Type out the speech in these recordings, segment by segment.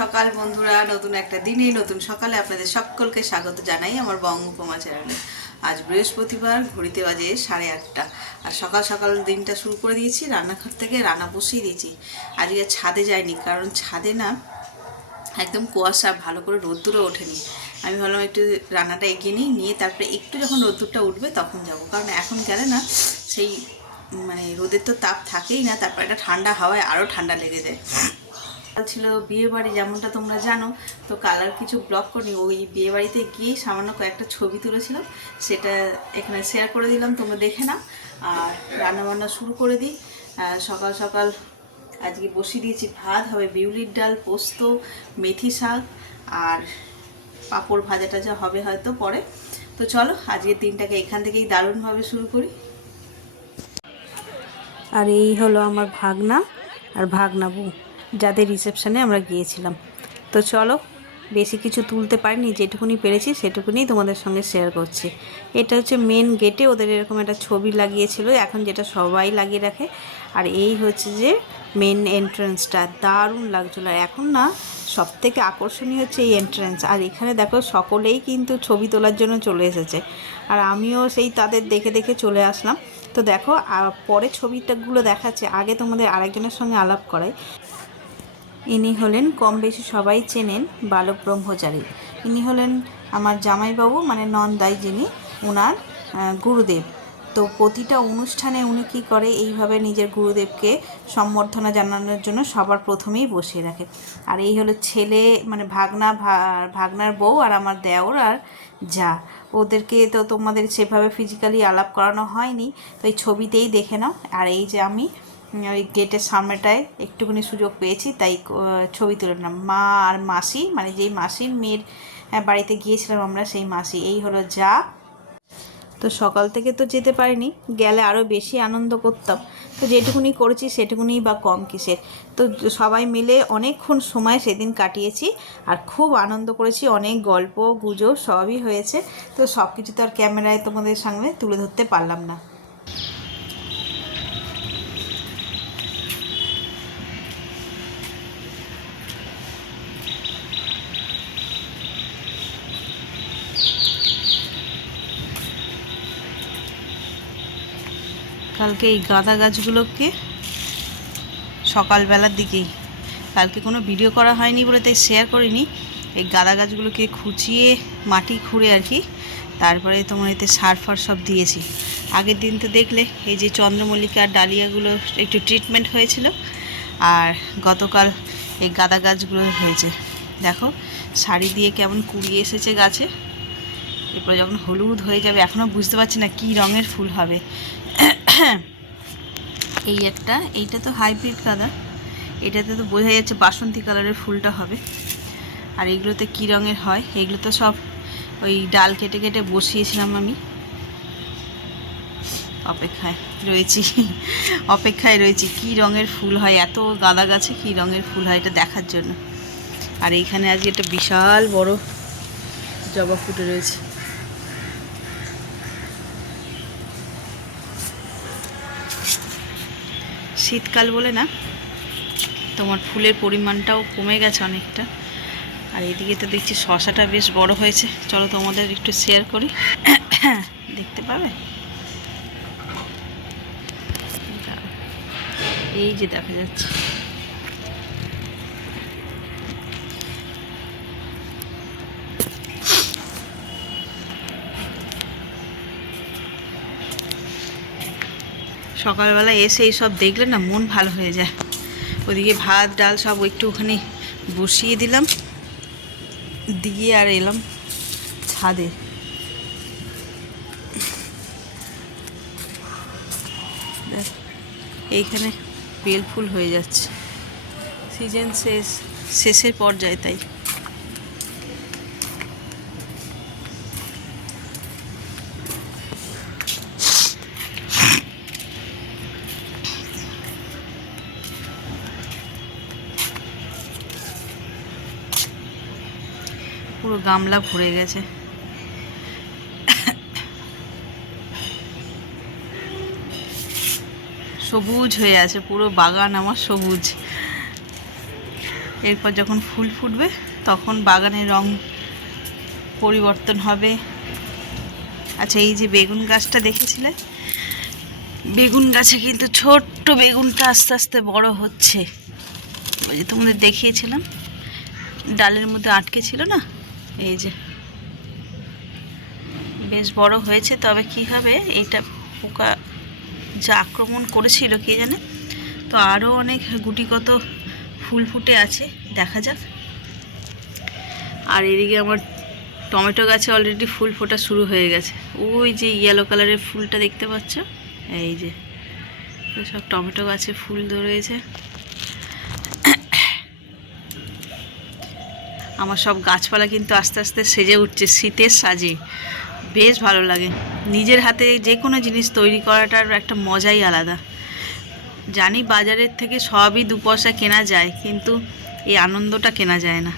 সকাল বন্ধুরা, নতুন একটা দিনে, নতুন সকালে আপনাদের সকলকে স্বাগত জানাই আমার বঙ্গোপমা চ্যানেলে আজ বৃহস্পতিবার, ঘড়িতে বাজে সাড়ে আটটা। আর সকাল সকাল দিনটা শুরু করে দিয়েছি, রান্নাঘর থেকে রান্না বসিয়ে দিয়েছি। আজকে ছাদে যাইনি, কারণ ছাদে না একদম কুয়াশা, ভালো করে রোদ্দুরও ওঠেনি। আমি ভাবলাম একটু রান্নাটা এগিয়ে নিই, নিয়ে তারপরে একটু যখন রোদ্দুরটা উঠবে তখন যাব। কারণ এখন গেলে না সেই মানে রোদের তো তাপ থাকেই না, তারপর একটা ঠান্ডা হাওয়ায় আরও ঠান্ডা লেগে যায়। ছিল বিয়ে বাড়ি যেমনটা তোমরা জানো। তো কালার কিছু ব্লগ করিনি, ওই বিয়ে বাড়িতে গিয়েই সামান্য কয়েকটা ছবি তুলেছিলাম সেটা এখানে শেয়ার করে দিলাম, তোমরা দেখে নাও। আর রান্নাবান্না শুরু করে দিই। সকাল সকাল আজকে বসিয়ে দিয়েছি ভাত, হবে বিউলির ডাল, পোস্ত, মেথি শাক, আর পাঁপড় ভাজা টাজা হবে হয়তো পরে। তো চলো, আজকের দিনটাকে এখান থেকেই দারুণভাবে শুরু করি। আর এই হলো আমার ভাগনা, আর ভাগনা ভাগনাবু যাদের রিসেপশানে আমরা গিয়েছিলাম। তো চলো, বেশি কিছু তুলতে পারিনি, যেটুকুনি পেরেছি সেটুকুনি তোমাদের সঙ্গে শেয়ার করছি। এটা হচ্ছে মেন গেটে ওদের এরকম একটা ছবি লাগিয়েছিল, এখন যেটা সবাই লাগিয়ে রাখে। আর এই হচ্ছে যে মেন এন্ট্রান্সটা দারুণ লাগছিল। আর এখন না সব থেকে আকর্ষণীয় হচ্ছে এই এন্ট্রান্স আর এখানে দেখো, সকলেই কিন্তু ছবি তোলার জন্য চলে এসেছে। আর আমিও সেই তাদের দেখে দেখে চলে আসলাম। তো দেখো পরে ছবিটাগুলো দেখাচ্ছে, আগে তোমাদের আরেকজনের সঙ্গে আলাপ করাই। ইনি হলেন কম বেশি সবাই চেনেন বালক ব্রহ্মচারী ইনি হলেন আমার জামাইবাবু মানে নন্দাই যিনি ওনার গুরুদেব। তো প্রতিটা অনুষ্ঠানে উনি কী করে, এইভাবে নিজের গুরুদেবকে সম্বর্ধনা জানানোর জন্য সবার প্রথমেই বসিয়ে রাখে। আর এই হলো ছেলে মানে ভাগনা ভাগনার বউ আর আমার দেওর আর যা। ওদেরকে তো তোমাদের সেভাবে ফিজিক্যালি আলাপ করানো হয়নি তো এই ছবিতেই দেখে নাও। আর এই যে আমি ওই গেটের সামনেটায় একটুখানি সুযোগ পেয়েছি, তাই ছবি তুলে নিলাম। মা আর মাসি মানে যেই মাসির মেয়ের বাড়িতে গিয়েছিলাম আমরা, সেই মাসি। এই হলো যা। তো সকাল থেকে তো যেতে পারিনি, গেলে আরও বেশি আনন্দ করতাম। তো যেটুকুনি করেছি, সেটুকুনি বা কম কিসের। তো সবাই মিলে অনেকক্ষণ সময় সেদিন কাটিয়েছি, আর খুব আনন্দ করেছি। অনেক গল্প, গুজব সবই হয়েছে। তো সব কিছু তো আর ক্যামেরায় তোমাদের সামনে তুলে ধরতে পারলাম না। কালকে এই গাঁদা গাছগুলোকে সকালবেলার দিকেই। কালকে কোনো ভিডিও করা হয়নি বলে তাই শেয়ার করিনি। এই গাঁদা গাছগুলোকে খুঁচিয়ে মাটি খুঁড়ে আর কি, তারপরে তোমার এতে সার ফার সব দিয়েছি। আগের দিন তো দেখলে, এই যে চন্দ্রমল্লিকার ডালিয়াগুলো একটু ট্রিটমেন্ট হয়েছিল, আর গতকাল এই গাঁদা গাছগুলো হয়েছে। দেখো শাড়ি দিয়ে কেমন কুড়িয়ে এসেছে গাছে। এরপরে যখন হলুদ হয়ে যাবে এখনও বুঝতে পারছি না কী রঙের ফুল হবে। এই একটা, এইটা তো হাইব্রিড গাঁদা এটাতে তো বোঝা যাচ্ছে বাসন্তী কালারের ফুলটা হবে। আর এগুলোতে কী রঙের হয়? এগুলো তো সব ওই ডাল কেটে কেটে বসিয়েছিলাম আমি। অপেক্ষায় রয়েছি। অপেক্ষায় রয়েছি, কী রঙের ফুল হয়? এত গাঁদা গাছে কী রঙের ফুল হয় এটা দেখার জন্য। আর এইখানে আজকে একটা বিশাল বড় জবা ফুটে রয়েছে। শীতকাল বলে না, তোমার ফুলের পরিমাণটাও কমে গেছে অনেকটা। আর এদিকে তো দেখছি শশাটা বেশ বড় হয়েছে। চলো তোমাদের একটু শেয়ার করি। দেখতে পাবে? এই যে দেখা যাচ্ছে। সকালবেলা এসে এই সব দেখলে না মন ভালো হয়ে যায়। ওদিকে ভাত, ডাল সব একটুখানি বসিয়ে দিলাম। দিয়ে আর এলাম ছাদে। এইখানে বেল ফুল হয়ে যাচ্ছে। সিজন শেষ, শেষের পর্যায়ে তাই। পুরো গামলা ভরে গেছে। সবুজ হয়ে আছে, পুরো বাগান আমার সবুজ। এরপর যখন ফুল ফুটবে, তখন বাগানের রং পরিবর্তন হবে। আচ্ছা এই যে বেগুন গাছটা দেখেছিলে? বেগুন গাছে কিন্তু ছোট্ট বেগুনটা আস্তে আস্তে বড় হচ্ছে। ওই যে তোমাদের দেখিয়েছিলাম, ডালের মধ্যে আটকে ছিল না? এই যে। বেশ বড় হয়েছে, তবে কি হবে? এটা পোকা যা আক্রমণ করেছিল, কে জানে? তো আরও অনেক গুটিগত ফুল ফুটে আছে, দেখা যাক। আর এদিকে আমার টমেটো গাছে অলরেডি ফুল ফোটা শুরু হয়ে গেছে। ওই যে ইয়েলো কালারের ফুলটা দেখতে পাচ্ছ? এই যে, সব টমেটো গাছে ফুল ধরেছে। আমার সব গাছপালা কিন্তু আস্তে আস্তে সেজে উঠছে, শীতের সাজে। বেশ ভালো লাগে। নিজের হাতে যে কোনো জিনিস তৈরি করাটার একটা মজাই আলাদা। জানি বাজারের থেকে সবই দু পয়সা কেনা যায়, কিন্তু এই আনন্দটা কেনা যায় না।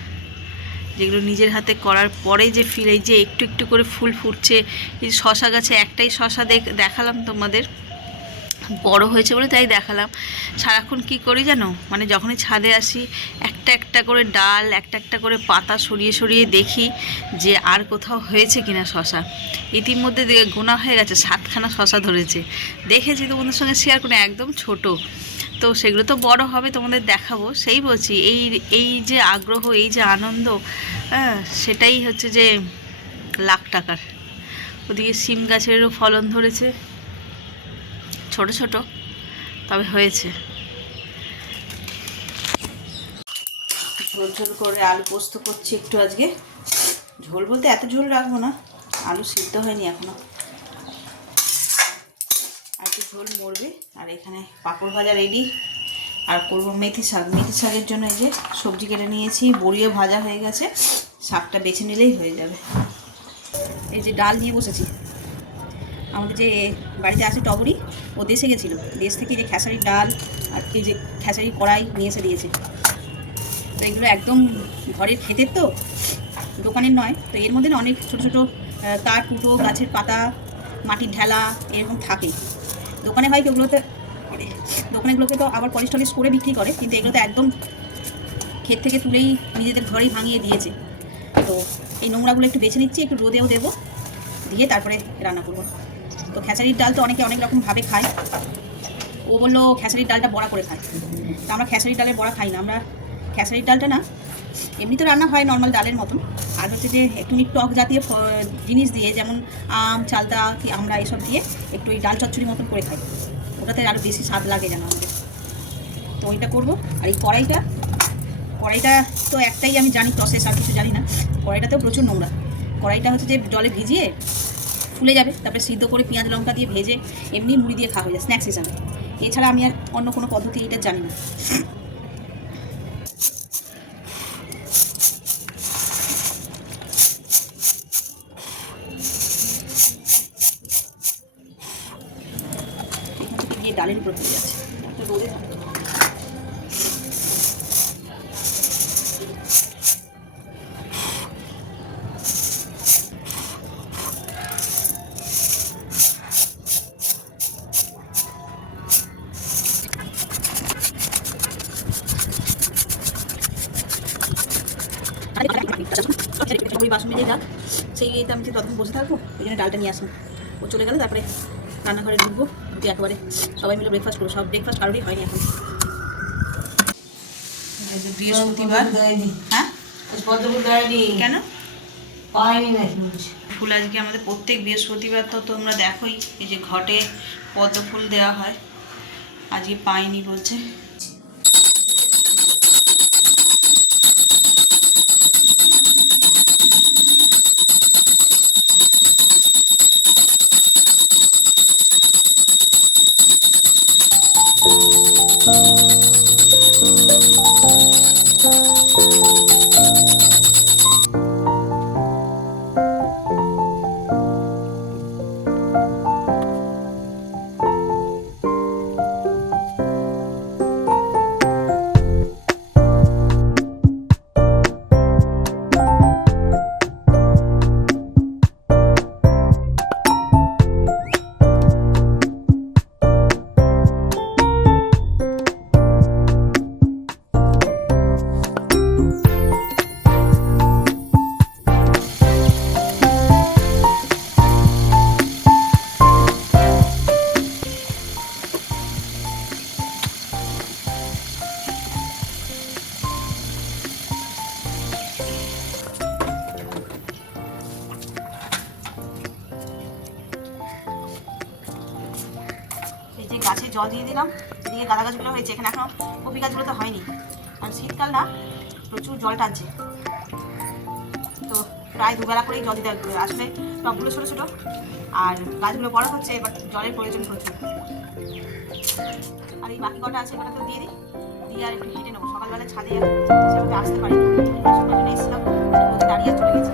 যেগুলো নিজের হাতে করার পরে যে ফিল এই যে একটু একটু করে ফুল ফুটছে, এই শশা গাছে একটাই শশা দেখ, দেখালাম তোমাদের। বড় হয়েছে বলে তাই দেখালাম। সারাক্ষণ কি করি জানো? মানে যখনই ছাদে আসি, একটা একটা করে ডাল, একটা একটা করে পাতা সরিয়ে সরিয়ে দেখি যে আর কোথাও হয়েছে কিনা শশা। ইতিমধ্যে গোনা হয়ে গেছে, সাতখানা শশা ধরেছে। দেখেছি তোমাদের সঙ্গে শেয়ার করে, একদম ছোট। তো সেগুলো তো বড় হবে, তোমাদের দেখাবো। সেই বলছি, এই এই যে আগ্রহ, এই যে আনন্দ হ্যাঁ সেটাই হচ্ছে যে লাখ টাকার। ওদিকে সিম গাছেরও ফলন ধরেছে। ছোট ছোট, তবে হয়েছে। ঝোল ঝোল করে আলু পোস্ত করছি একটু আজকে। ঝোল বলতে এত ঝোল রাখব না, আলু সিদ্ধ হয়নি এখনও। একটু ঝোল মরবে, আর এখানে পাঁপড় ভাজা রেডি আর করব মেথি শাক। মেথি শাকের জন্য এই যে সবজি কেটে নিয়েছি, বড়িও ভাজা হয়ে গেছে, শাকটা বেছে নিলেই হয়ে যাবে। এই যে ডাল নিয়ে বসেছি। আমাদের যে বাড়িতে আছে টগরি, ও দেশে গেছিল। দেশ থেকে যে খেসারির ডাল আর এই যে খেসারির কড়াই নিয়ে এসে দিয়েছে। তো এগুলো একদম ঘরের ক্ষেতের তো, দোকানের নয়। তো এর মধ্যে অনেক ছোটো ছোটো কাঠ, কুটো, গাছের পাতা, মাটির ঢেলা এরকম থাকে। দোকানে হয় কি ওগুলোতে, দোকানেগুলোকে তো আবার পলিশ টলিশ করে বিক্রি করে, কিন্তু এগুলো তো একদম ক্ষেত থেকে তুলেই নিজেদের ঘরেই ভাঙিয়ে দিয়েছে। তো এই নোংরাগুলো একটু বেছে নিচ্ছি, একটু রোদেও দেবো, দিয়ে তারপরে রান্না করব। তো খেসারির ডাল তো অনেকে অনেক রকমভাবে খায়। ও বলল খেসারির ডালটা বড়া করে খায়। তো আমরা খেসারির ডালের বড়া খাই না, আমরা খেসারির ডালটা না এমনি তো রান্না হয় নর্মাল ডালের মতন। আর হচ্ছে যে একটুখানি টক জাতীয় জিনিস দিয়ে যেমন আম, চালতা, কি আমরা এসব দিয়ে একটু ওই ডাল চচ্চড়ি মতন করে খাই। ওটাতে আরও বেশি স্বাদ লাগে যেন আমাদের। তো ওইটা করব। আর এই কড়াইটা কড়াইটা তো একটাই আমি জানি প্রসেস আর কিছু জানি না। কড়াইটাতেও প্রচুর নোংরা। কড়াইটা হচ্ছে যে জলে ভিজিয়ে ফুলে যাবে, তারপরে সিদ্ধ করে পেঁয়াজ, লঙ্কা দিয়ে ভেজে এমনি মুড়ি দিয়ে খাওয়া হয়ে যায় স্ন্যাক্স হিসাবে। এছাড়া আমি আর অন্য কোনো পদ্ধতি এটা জানি না। মেজে যাক। সেই ইয়েতে আমি ততক্ষণ বসে থাকব ওই জন্য ডালটা নিয়ে আসলাম ও চলে গেলে তারপরে রান্নাঘরে ঢুকবো ঢুকে একেবারে সবাই মিলে ব্রেকফাস্ট করব। সব ব্রেকফাস্ট কারোরই হয়নি এখন। বৃহস্পতিবার। হ্যাঁ? কেন? পাইনি নাকি ফুল আজকে আমাদের প্রত্যেক বৃহস্পতিবার তো তোমরা দেখোই এই যে ঘটে পদ্ম ফুল দেওয়া হয়। আজকে পাইনি বলছে। হয়েছে। এখানে এখনও কপি গাছগুলো তো হয়নি। কারণ শীতকাল না, প্রচুর জল টানছে। তো প্রায় দুবেলা করেই জল দিতে আসলে টবগুলো ছোটো ছোটো। আর গাছগুলো বড় হচ্ছে, এবার জলের প্রয়োজন প্রচুর আর এই বাকি কটা আছে কটা তো দিয়ে দিই। দিয়ে আর একটু হেঁটে নেব। সকালবেলা ছাদে আসতে পারি এসেছিলাম দাঁড়িয়ে চলে গেছি।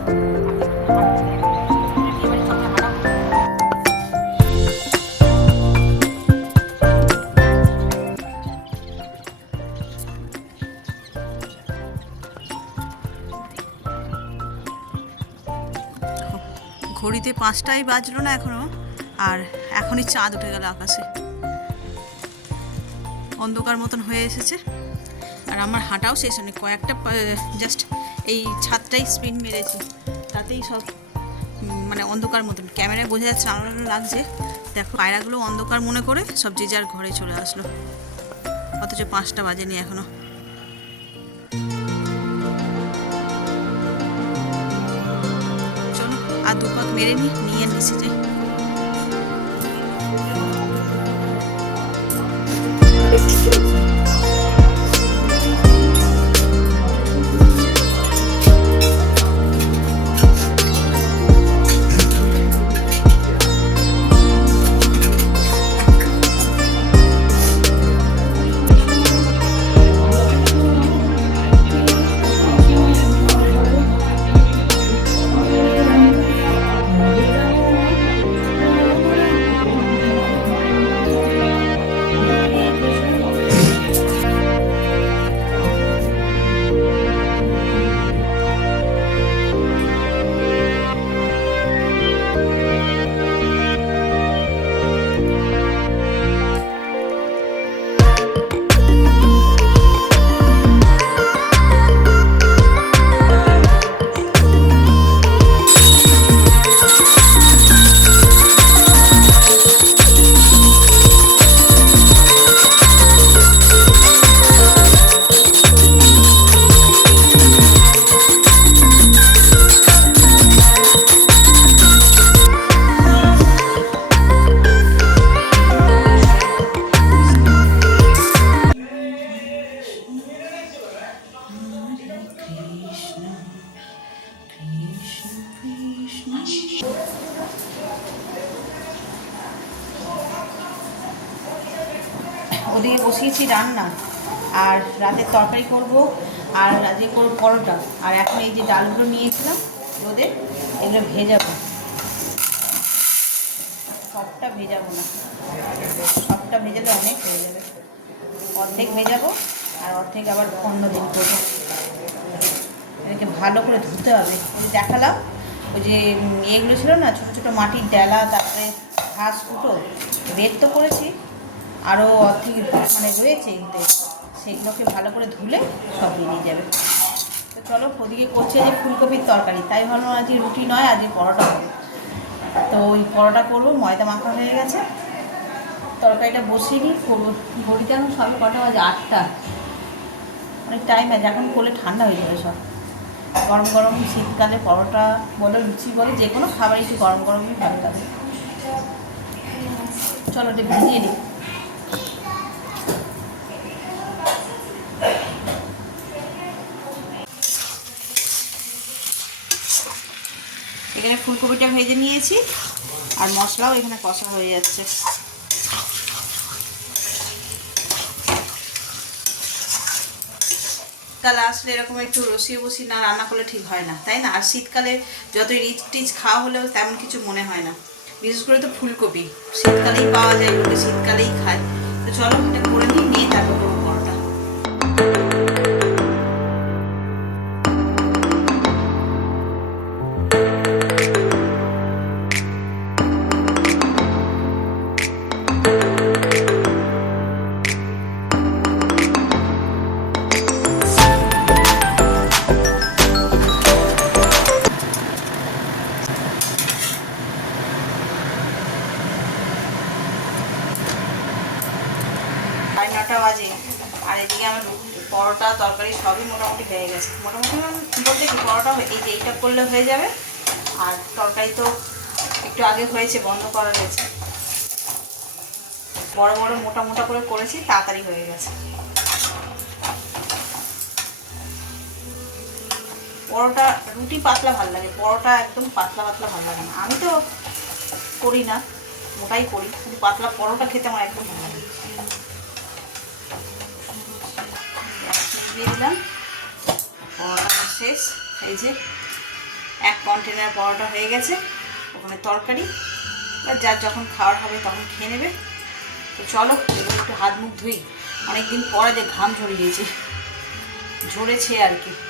ঘড়িতে পাঁচটাই বাজলো না এখনও, আর এখনই চাঁদ উঠে গেল আকাশে। অন্ধকার মতন হয়ে এসেছে, আর আমার হাঁটাও শেষ হয়নি। কয়েকটা জাস্ট এই ছাদটাই স্পিন মেরেছি। তাতেই সব মানে অন্ধকার মতন। ক্যামেরায় বোঝা যাচ্ছে আলো লাগছে। দেখো, পায়রাগুলো অন্ধকার মনে করে সব যে যার ঘরে চলে আসলো। অথচ পাঁচটা বাজেনি এখনও। আর দু পাক মেরে ওদিকে বসিয়েছি রান্না। আর রাতের তরকারি করব, আর আজকে করব পরোটা। আর এখন এই যে ডালগুলো নিয়েছিলাম রোদে এগুলো ভেজাবো। সবটা ভেজাবো না। সবটা ভেজালে অনেক হয়ে যাবে। অর্ধেক ভেজাবো, আর অর্ধেক আবার অন্য দিন করব। এটাকে ভালো করে ধুতে হবে। ওই দেখালাম, ওই যে এগুলো ছিল না, ছোটো ছোটো মাটির ডেলা, তারপরে ঘাস কুটো, বের তো করেছি। আরও অর্ধেক মানে রয়েছে এতে। সেগুলোকে ভালো করে ধুলে সব বেরিয়ে যাবে। তো চলো ওদিকে করছে যে ফুলকপির তরকারি। তাই ভাবলাম আজকে রুটি নয়, আজকে পরোটা হবে তো ওই পরোটা করব, ময়দা মাখা হয়ে গেছে। তরকারিটা বসিয়ে নিই ঘড়িতে এখন সবে কটা বাজে আটটা। অনেক টাইম আছে, এখন করলে ঠান্ডা হয়ে যাবে সব। গরম গরম শীতকালে পরোটা বলো, লুচি বলো, যে কোনো খাবার একটু গরম গরমই ভালো লাগে। চলো একটু ভিজিয়ে নিই। এখানে ফুলকপিটা ভেজে নিয়েছি। আর মশলাও এখানে কষা হয়ে যাচ্ছে। শীতকালে আসলে এরকম একটু রসিয়ে বসি না রান্না করলে ঠিক হয় না, তাই না? আর শীতকালে যত রিচ টিচ খাওয়া হলেও তেমন কিছু মনে হয় না। বিশেষ করে তো ফুলকপি। শীতকালেই পাওয়া যায় শীতকালেই খায়। তো চলো, এটা করে আর এদিকে আমার পরোটা, তরকারি সবই মোটামুটি হয়ে গেছে। মোটামুটি মানে বলতে কি, পরোটা এই যে এইটা করলে হয়ে যাবে। আর তরকারি তো একটু আগে হয়েছে, বন্ধ করা রয়েছে বড় বড় মোটা মোটা করে করেছি, তাড়াতাড়ি হয়ে গেছে। পরোটা রুটি পাতলা ভালো লাগে, পরোটা একদম পাতলা পাতলা ভালো লাগে না। আমি তো করি না, মোটাই করি, কিন্তু পাতলা পরোটা খেতে আমার একদম ভালো লাগে নিভিয়ে দিলাম। পরোটা শেষ। এই যে এক কন্টেনার পরোটা হয়ে গেছে। ওখানে তরকারি। বা যার যখন খাওয়ার হবে তখন খেয়ে নেবে। তো চলো, এবার একটু হাত মুখ ধুই। অনেকদিন পরে যে ঘাম ঝরে ঝরিয়েছে। ঝরেছে আর কি।